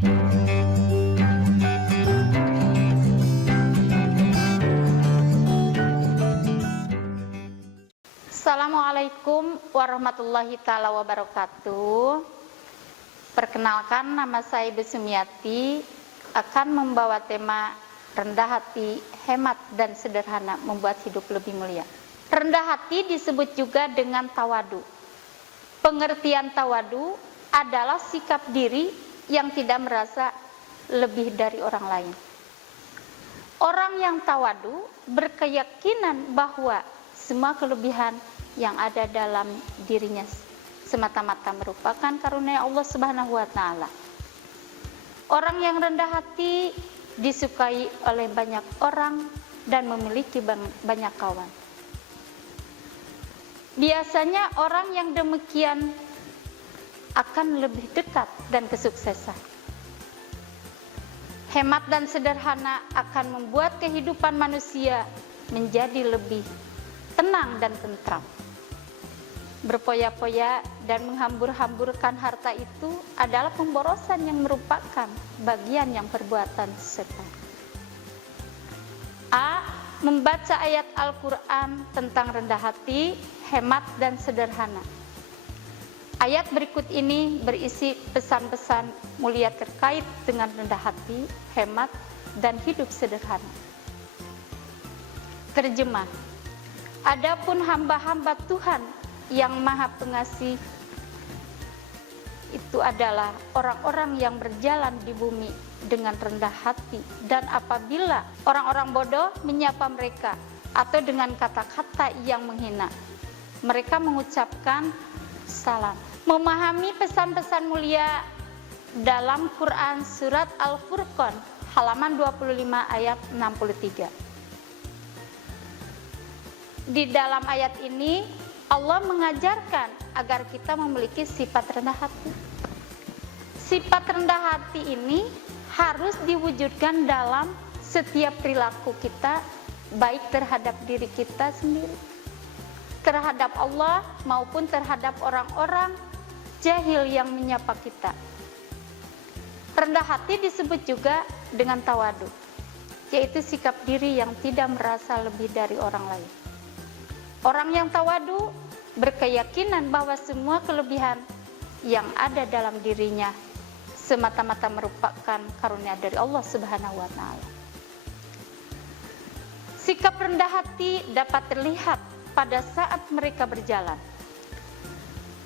Assalamualaikum warahmatullahi taala wabarakatuh. Perkenalkan, nama saya Ibu Sumiati, akan membawa tema rendah hati, hemat dan sederhana membuat hidup lebih mulia. Rendah hati disebut juga dengan tawadu. Pengertian tawadu adalah sikap diri yang tidak merasa lebih dari orang lain. Orang yang tawadu berkeyakinan bahwa semua kelebihan yang ada dalam dirinya semata-mata merupakan karunia Allah Subhanahu wa taala. Orang yang rendah hati disukai oleh banyak orang dan memiliki banyak kawan. Biasanya orang yang demikian akan lebih dekat dan kesuksesan. Hemat dan sederhana akan membuat kehidupan manusia menjadi lebih tenang dan tentram. Berpoya-poya dan menghambur-hamburkan harta itu adalah pemborosan yang merupakan bagian yang perbuatan setan. A. Membaca ayat Al-Quran tentang rendah hati, hemat dan sederhana. Ayat berikut ini berisi pesan-pesan mulia terkait dengan rendah hati, hemat dan hidup sederhana. Terjemah. Adapun hamba-hamba Tuhan yang Maha Pengasih itu adalah orang-orang yang berjalan di bumi dengan rendah hati, dan apabila orang-orang bodoh menyapa mereka atau dengan kata-kata yang menghina, mereka mengucapkan salam. Memahami pesan-pesan mulia dalam Quran surat Al-Furqan halaman 25 ayat 63. Di dalam ayat ini Allah mengajarkan agar kita memiliki sifat rendah hati. Sifat rendah hati ini harus diwujudkan dalam setiap perilaku kita, baik terhadap diri kita sendiri, terhadap Allah maupun terhadap orang-orang jahil yang menyapa kita. Rendah hati disebut juga dengan tawadu, yaitu sikap diri yang tidak merasa lebih dari orang lain. Orang yang tawadu berkeyakinan bahwa semua kelebihan yang ada dalam dirinya semata-mata merupakan karunia dari Allah Subhanahu wa taala. Sikap rendah hati dapat terlihat pada saat mereka berjalan.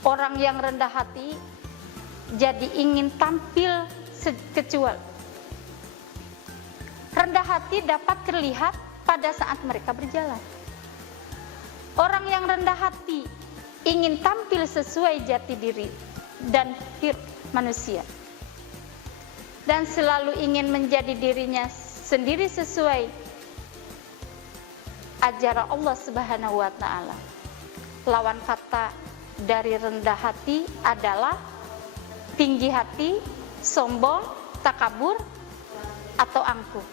Orang yang rendah hati jadi ingin tampil kecuali. Rendah hati dapat terlihat pada saat mereka berjalan. Orang yang rendah hati ingin tampil sesuai jati diri dan manusia, dan selalu ingin menjadi dirinya sendiri sesuai ajaran Allah Subhanahu wa taala. Lawan kata dari rendah hati adalah tinggi hati, sombong, takabur, atau angkuh.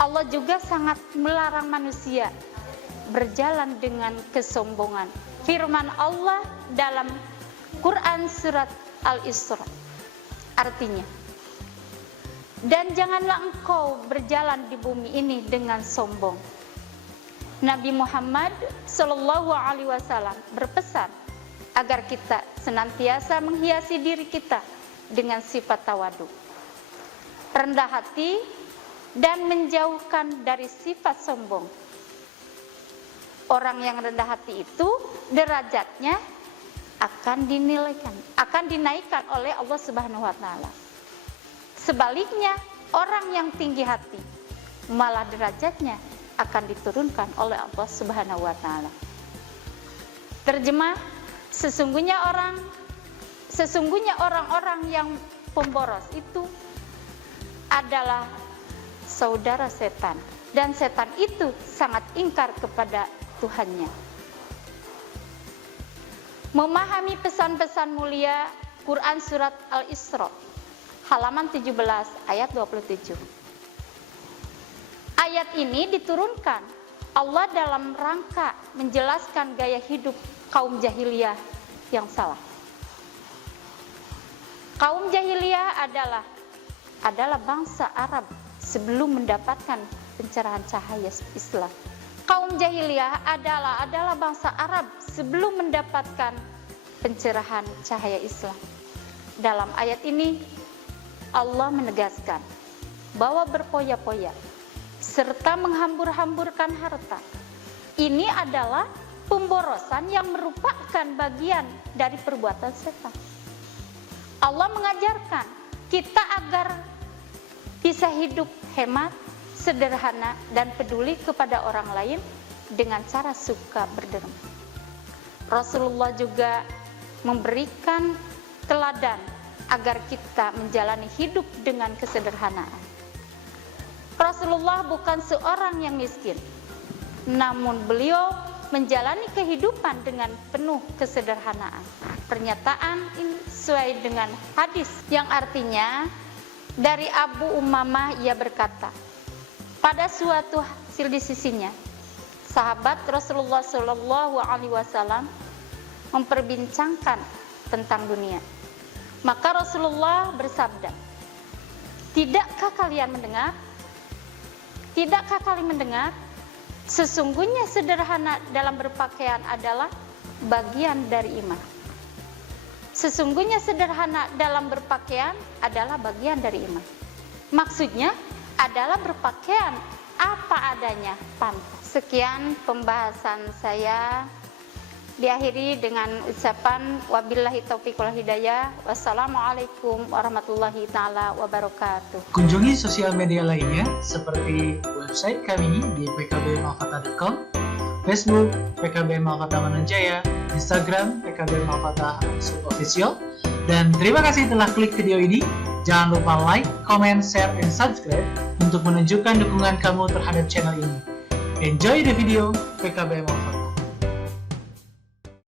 Allah juga sangat melarang manusia berjalan dengan kesombongan. Firman Allah dalam Quran surat Al-Isra artinya, dan janganlah engkau berjalan di bumi ini dengan sombong. Nabi Muhammad Shallallahu Alaihi Wasallam berpesan agar kita senantiasa menghiasi diri kita dengan sifat tawadu, rendah hati, dan menjauhkan dari sifat sombong. Orang yang rendah hati itu derajatnya akan dinaikkan oleh Allah Subhanahu wa taala. Sebaliknya, orang yang tinggi hati malah derajatnya akan diturunkan oleh Allah Subhanahu wa taala. Terjemah, sesungguhnya orang-orang yang pemboros itu adalah saudara setan, dan setan itu sangat ingkar kepada Tuhannya. Memahami pesan-pesan mulia Quran surat Al-Isra halaman 17 ayat 27. Ayat ini diturunkan Allah dalam rangka menjelaskan gaya hidup kaum jahiliyah yang salah. Kaum jahiliyah adalah adalah bangsa Arab sebelum mendapatkan pencerahan cahaya Islam. Kaum jahiliyah adalah bangsa Arab sebelum mendapatkan pencerahan cahaya Islam. Dalam ayat ini Allah menegaskan bahwa berpoya-poya serta menghambur-hamburkan harta ini adalah pemborosan yang merupakan bagian dari perbuatan setan. Allah mengajarkan kita agar bisa hidup hemat, sederhana, dan peduli kepada orang lain dengan cara suka berderma. Rasulullah juga memberikan teladan agar kita menjalani hidup dengan kesederhanaan. Rasulullah bukan seorang yang miskin, namun beliau menjalani kehidupan dengan penuh kesederhanaan. Pernyataan ini sesuai dengan hadis yang artinya dari Abu Umamah, ia berkata, pada suatu hasil di sisinya, sahabat Rasulullah Shallallahu Alaihi Wasallam memperbincangkan tentang dunia. Maka Rasulullah bersabda, tidakkah kalian mendengar? Tidakkah kalian mendengar? Sesungguhnya sederhana dalam berpakaian adalah bagian dari iman. Sesungguhnya sederhana dalam berpakaian adalah bagian dari iman. Maksudnya adalah berpakaian apa adanya, pantas. Sekian pembahasan saya. Diakhiri dengan ucapan wabillahi taufiq wal hidayah. Wassalamualaikum warahmatullahi taala wabarakatuh. Kunjungi sosial media lainnya seperti website kami di pkbmalfata.com, Facebook PKB Malfata Mananjaya, Instagram PKB Malfata _official. Dan terima kasih telah klik video ini. Jangan lupa like, comment, share, and subscribe untuk menunjukkan dukungan kamu terhadap channel ini. Enjoy the video PKB Malfata.